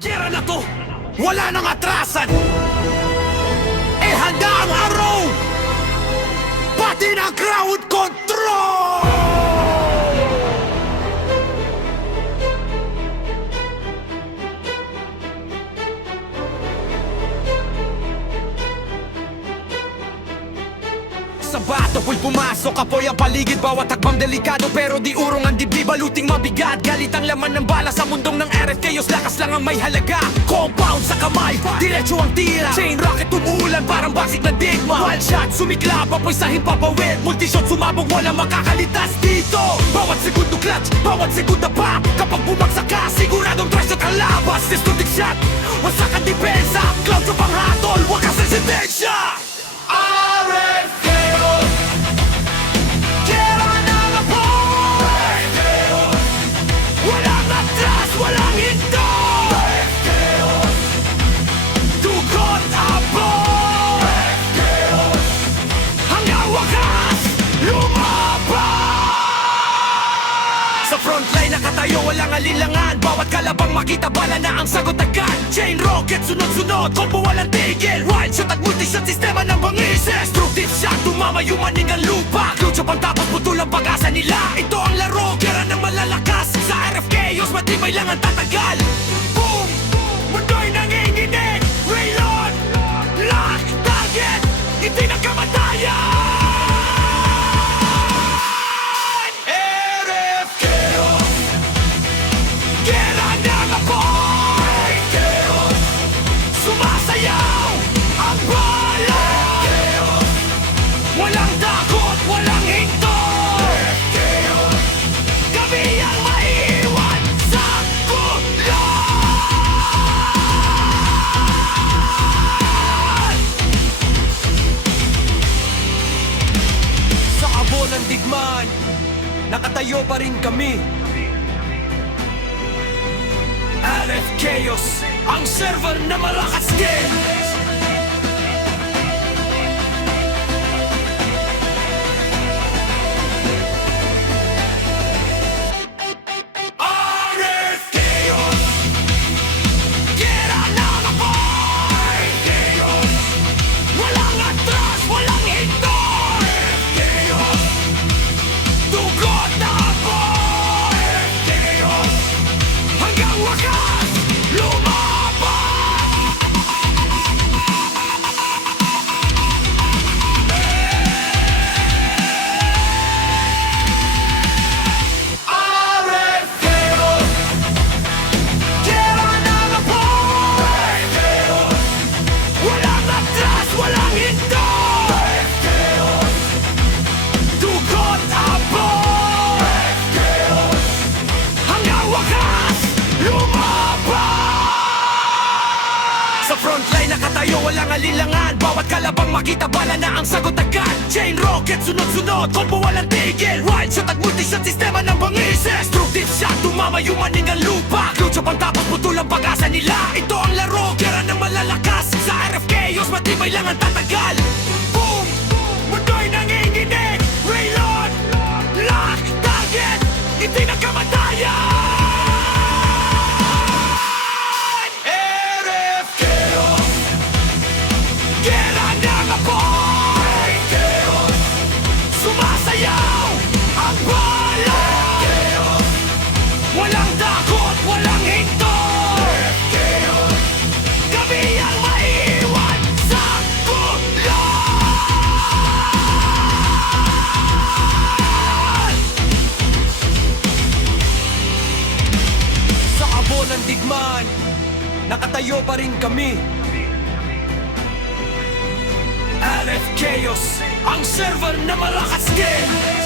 Gera na to! Wala nang atrasan! Eh handa ang araw! Pati ng crowd control! Sa bato po'y pumasok, apoy ang paligid. Bawat takbang delikado pero di urong ang dibdib. Baluting mabigat, galit ang laman ng bala. Sa mundong ng RFKos, lakas lang ang may halaga. Compound sa kamay, diretso ang tira. Chain rocket tumuulan, parang basik na digma. Wild shot, sumiklap, apoy sa himpapawid. Multishot sumabog, walang makakalitas dito. Bawat segundo clutch, bawat segundo pa. Kapag bumagsak ka, siguradong trash na kalabas. Distorting shot, wasak ang depensa. Clouds sa panghatol, wakas resistensya. Walang hinto! Dugot apoy! Hanggang wakas, lumabas! Sa frontline nakatayo, walang alinlangan. Bawat kalabang makita, bala na ang sagot agad. Chain rocket, sunod-sunod, combo walang tigil. Wild shot at multi-shot, sistema ng bangises. Destructive shot, tumamayo maning ang lupa. Clutch up ang tapos putol ang pag-asa nila. Ito ang laro, kera ng malalakas. Sa RFKos, matibay lang ang tatagal. Boom! Mundo'y nanginginig. Reload! Lock! Target! Hindi na kamatayan! RFKos! Gera ng apoy! Sumasayaw ang bala! Walang takot, walang hinto! Kami ang maiiwan sa gulan! Sa abo ng digmaan, nakatayo pa rin kami. RFKos, ang server na malakas din. RFKos, gera ng apoy. Walang atras, walang hinto. RFKos, dugot na apoy. Hanggang wakas, lumabas! RFKos, gera ng apoy. Walang atras, walang hinto. Dugot apoy. Hanggang wakas, lumabas! Sa frontline nakatayo, walang alinlangan. Bawat kalabang makita, bala na ang sagot agad. Chain rocket, sunod-sunod, combo walang tigil. Wild shot at multi-shot, sistema ng bangises. Destructive shot, tumamayo maning ang lupa. Clutch up ang tapos putol ang pag-asa nila. Ito ang laro, kera ng malalakas. Sa RFKos, matibay lang ang tatagal. Boom! Mundo'y nanginginig. Reload! Lock! Target! Hindi na kamatayan! RFKos, gera ng apoy. Sumasayaw ang bala. Walang takot, walang hinto. Kami ang maiiwan sa gulan! Sa abo ng digmaan, nakatayo pa rin kami. RFKos, ang server na malakas din.